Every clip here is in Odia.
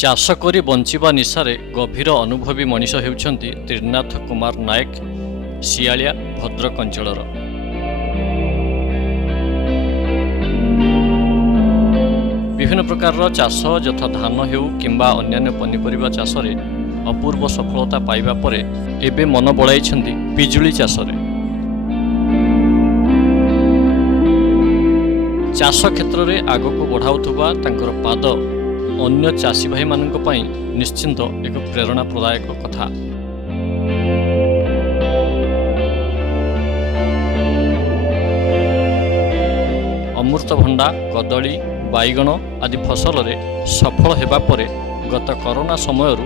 ଚାଷ କରି ବଞ୍ଚିବା ନିଶାରେ ଗଭୀର ଅନୁଭବୀ ମଣିଷ ହେଉଛନ୍ତି ତ୍ରିନାଥ କୁମାର ନାୟକ, ଶିଆଳିଆ, ଭଦ୍ରକ ଅଞ୍ଚଳର। ବିଭିନ୍ନ ପ୍ରକାରର ଚାଷ ଯଥା ଧାନ ହେଉ କିମ୍ବା ଅନ୍ୟାନ୍ୟ ପନିପରିବା ଚାଷରେ ଅପୂର୍ବ ସଫଳତା ପାଇବା ପରେ ଏବେ ମନ ବଳାଇଛନ୍ତି ପିଜୁଳି ଚାଷରେ। ଚାଷ କ୍ଷେତ୍ରରେ ଆଗକୁ ବଢ଼ାଉଥିବା ତାଙ୍କର ପାଦ ଅନ୍ୟ ଚାଷୀ ଭାଇମାନଙ୍କ ପାଇଁ ନିଶ୍ଚିନ୍ତ ଏକ ପ୍ରେରଣାପ୍ରଦାୟକ କଥା। ଅମୃତଭଣ୍ଡା, କଦଳୀ, ବାଇଗଣ ଆଦି ଫସଲରେ ସଫଳ ହେବା ପରେ ଗତ କରୋନା ସମୟରୁ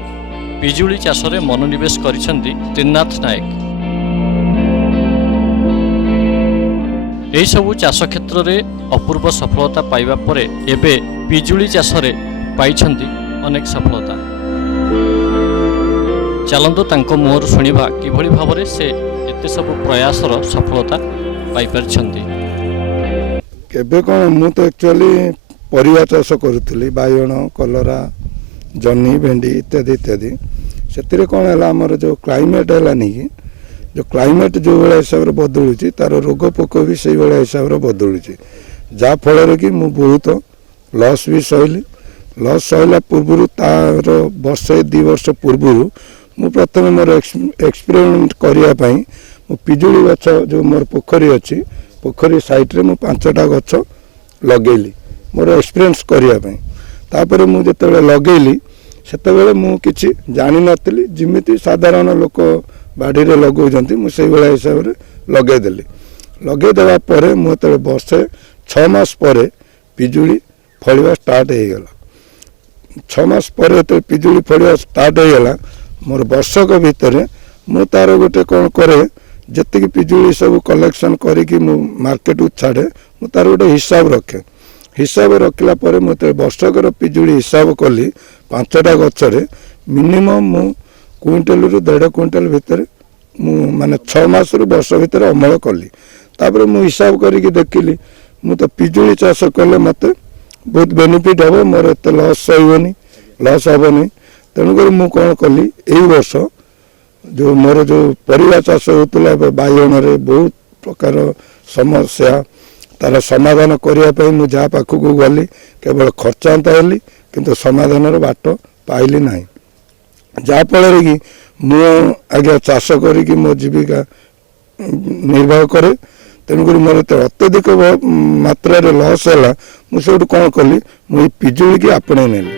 ପିଜୁଳି ଚାଷରେ ମନୋନିବେଶ କରିଛନ୍ତି ତ୍ରିନାଥ ନାୟକ। ଏହିସବୁ ଚାଷ କ୍ଷେତ୍ରରେ ଅପୂର୍ବ ସଫଳତା ପାଇବା ପରେ ଏବେ ପିଜୁଳି ଚାଷରେ ପାଇଛନ୍ତି ଅନେକ ସଫଳତା। ଚାଲନ୍ତୁ ତାଙ୍କ ମୁହଁରୁ ଶୁଣିବା କିଭଳି ଭାବରେ ସେ ଏତେ ସବୁ ପ୍ରୟାସର ସଫଳତା ପାଇପାରିଛନ୍ତି। କେବେ କ'ଣ ମୁଁ ତ ଆକ୍ଚୁଆଲି ପରିବା ଚାଷ କରୁଥିଲି, ବାଇଗଣ, କଲରା, ଜହ୍ନି, ଭେଣ୍ଡି ଇତ୍ୟାଦି ଇତ୍ୟାଦି। ସେଥିରେ କ'ଣ ହେଲା, ଆମର ଯେଉଁ କ୍ଲାଇମେଟ୍ ହେଲାନି କି, ଯେଉଁ କ୍ଲାଇମେଟ୍ ଯେଉଁଭଳିଆ ହିସାବରେ ବଦଳୁଛି ତାର ରୋଗ ପୋକ ବି ସେଇଭଳିଆ ହିସାବରେ ବଦଳୁଛି, ଯାହାଫଳରେ କି ମୁଁ ବହୁତ ଲସ୍ ବି ସହିଲି। ଲସ୍ ସହିଲା ପୂର୍ବରୁ ତାର ବର୍ଷେ 2 ବର୍ଷ ପୂର୍ବରୁ ମୁଁ ପ୍ରଥମେ ମୋର ଏକ୍ସପେରିମେଣ୍ଟ କରିବା ପାଇଁ ମୁଁ ପିଜୁଳି ଗଛ ଯେଉଁ ମୋର ପୋଖରୀ ଅଛି, ପୋଖରୀ ସାଇଡ଼ରେ ମୁଁ 5ଟା ଗଛ ଲଗେଇଲି ମୋର ଏକ୍ସପିରିଏନ୍ସ କରିବା ପାଇଁ। ତାପରେ ମୁଁ ଯେତେବେଳେ ଲଗେଇଲି ସେତେବେଳେ ମୁଁ କିଛି ଜାଣିନଥିଲି, ଯେମିତି ସାଧାରଣ ଲୋକ ବାଡ଼ିରେ ଲଗାଉଛନ୍ତି ମୁଁ ସେଇଭଳିଆ ହିସାବରେ ଲଗେଇଦେଲି। ଲଗେଇଦେବା ପରେ ମୁଁ ଯେତେବେଳେ ବର୍ଷେ 6 ମାସ ପରେ ପିଜୁଳି ଫଳିବା ଷ୍ଟାର୍ଟ ହେଇଗଲା। 6 ମାସ ପରେ ଯେତେବେଳେ ପିଜୁଳି ଫଳିବା ଷ୍ଟାର୍ଟ ହେଇଗଲା, ମୋର ବର୍ଷକ ଭିତରେ ମୁଁ ତାର ଗୋଟେ କ'ଣ କରେ, ଯେତିକି ପିଜୁଳି ସବୁ କଲେକ୍ସନ୍ କରିକି ମୁଁ ମାର୍କେଟକୁ ଛାଡ଼େ, ମୁଁ ତାର ଗୋଟେ ହିସାବ ରଖେ। ହିସାବ ରଖିଲା ପରେ ମୁଁ ଯେତେବେଳେ ବର୍ଷକର ପିଜୁଳି ହିସାବ କଲି, 5ଟା ଗଛରେ ମିନିମମ୍ ମୁଁ କୁଇଣ୍ଟାଲରୁ 1.5 କୁଇଣ୍ଟାଲ ଭିତରେ ମୁଁ ମାନେ 6 ମାସରୁ ବର୍ଷ ଭିତରେ ଅମଳ କଲି। ତାପରେ ମୁଁ ହିସାବ କରିକି ଦେଖିଲି ମୁଁ ତ ପିଜୁଳି ଚାଷ କଲେ ମୋତେ ବହୁତ ବେନିଫିଟ୍ ହେବ, ମୋର ଏତେ ଲସ୍ ହେବନି। ତେଣୁକରି ମୁଁ କ'ଣ କଲି, ଏଇ ବର୍ଷ ଯେଉଁ ମୋର ଯେଉଁ ପରିବା ଚାଷ ହେଉଥିଲା, ଏବେ ବାଇଗଣରେ ବହୁତ ପ୍ରକାର ସମସ୍ୟା, ତାର ସମାଧାନ କରିବା ପାଇଁ ମୁଁ ଯାହା ପାଖକୁ ଗଲି କେବଳ ଖର୍ଚ୍ଚାନ୍ତ ହେଲି, କିନ୍ତୁ ସମାଧାନର ବାଟ ପାଇଲି ନାହିଁ। ଯାହାଫଳରେ କି ମୁଁ ଆଜ୍ଞା ଚାଷ କରିକି ମୋ ଜୀବିକା ନିର୍ବାହ କରେ। ତେଣୁକରି ମୋର ଏତେ ଅତ୍ୟଧିକ ମାତ୍ରାରେ ଲସ୍ ହେଲା, ମୁଁ ସେଇଠୁ କ'ଣ କଲି, ମୁଁ ଏଇ ପିଜୁଳିକି ଆପଣେଇ ନେଲି।